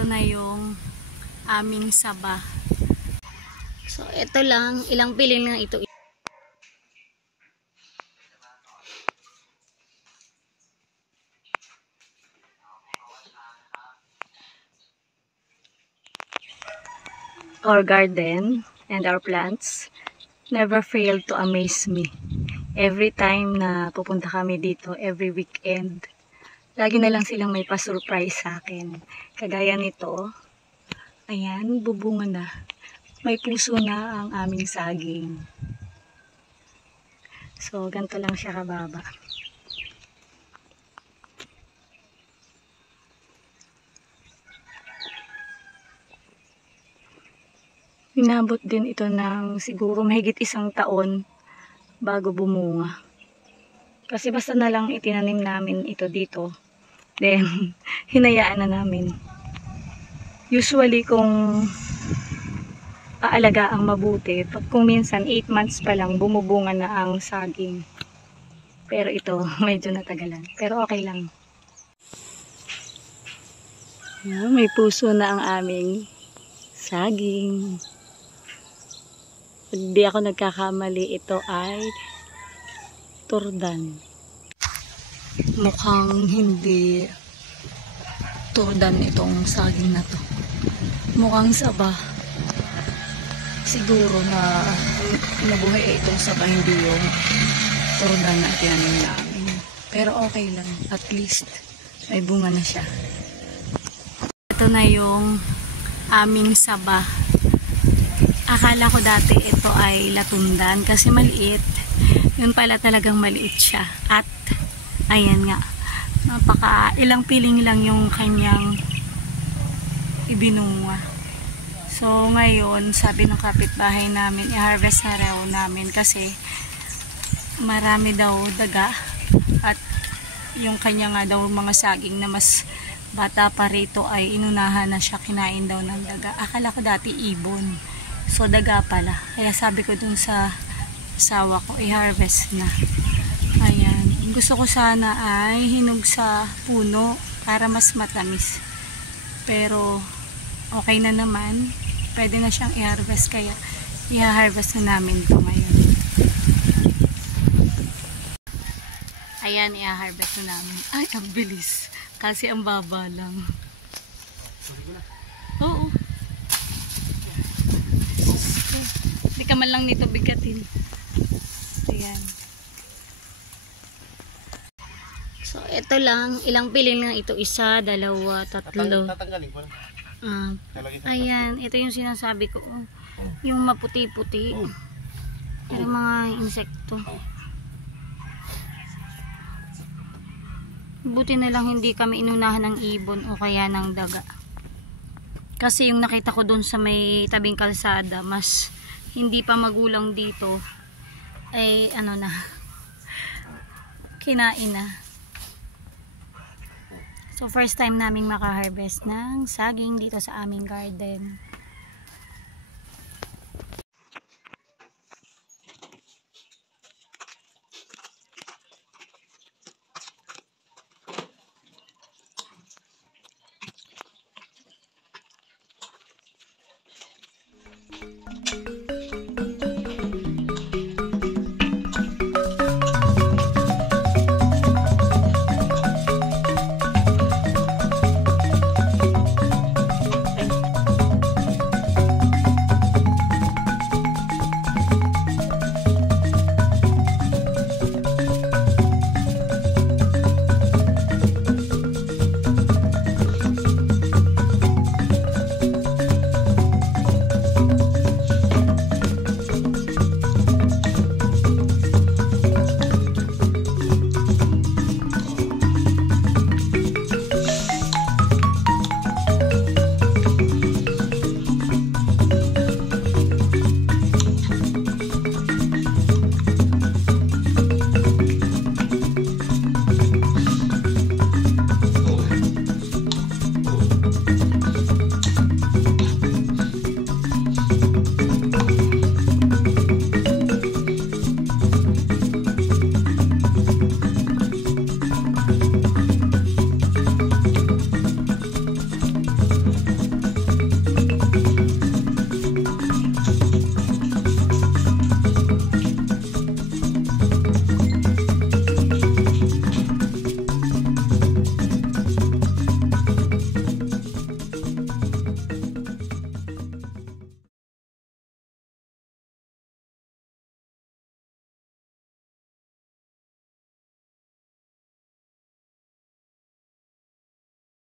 ito na yung aming saba. So, ito lang. Ilang piling lang ito. Our garden and our plants never fail to amaze me. Every time na pupunta kami dito, every weekend, lagi na lang silang may pa-surprise sa akin. Kagaya nito, ayan, bubunga na. May puso na ang aming saging. So, ganito lang siya kababa. Inabot din ito ng siguro mahigit 1 taon bago bumunga. Kasi basta na lang itinanim namin ito dito. Then, hinayaan na namin. Usually, kung aalagaan mabuti, kung minsan 8 months pa lang, bumubunga na ang saging. Pero ito, medyo natagalan. Pero okay lang. May puso na ang aming saging. Pag di ako nagkakamali, ito ay turdan. Mukhang hindi turdan itong saging na to. Mukhang saba. Siguro na nabuhay itong saba, hindi yung turdan na tinanim namin. Pero okay lang. At least may bunga na siya. Ito na yung aming saba. Akala ko dati ito ay latundan kasi maliit. Yun pala talagang maliit siya. At ayan nga, ilang piling lang yung kanyang ibinunga. So ngayon, sabi ng kapitbahay namin, i-harvest na raw namin kasi marami daw daga at yung kanya nga daw mga saging na mas bata pa rito ay inunahan na siya, kinain daw ng daga. Akala ko dati ibon. So daga pala. Kaya sabi ko dun sa asawa ko, i-harvest na. Ayan. Gusto ko sana ay hinog sa puno para mas matamis. Pero okay na naman. Pwede na siyang i-harvest, kaya i-harvest na namin ito ngayon. Ayan, i-harvest na namin. Ay, ang bilis. Kasi ang baba lang. Oo. Hindi ka man lang nito bigatin. Ayan. So, ito lang. Ilang piling lang ito? 1, 2, 3. Tatanggalin ko. Ayan. Ito yung sinasabi ko. Yung maputi-puti. Yung mga insekto. Buti na lang hindi kami inunahan ng ibon o kaya ng daga. Kasi yung nakita ko dun sa may tabing kalsada, mas hindi pa magulang dito, ay ano na, kinain na. So first time naming makaharvest ng saging dito sa aming garden.